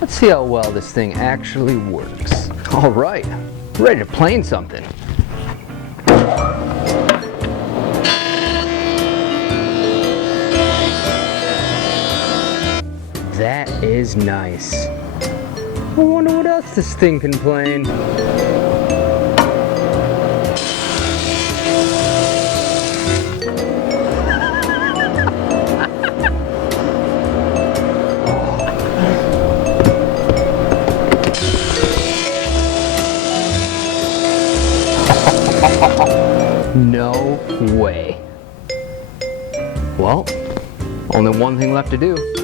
Let's see how well this thing actually works. All right, ready to plane something. That is nice. I wonder what else this thing can plane. No way. Well, only one thing left to do.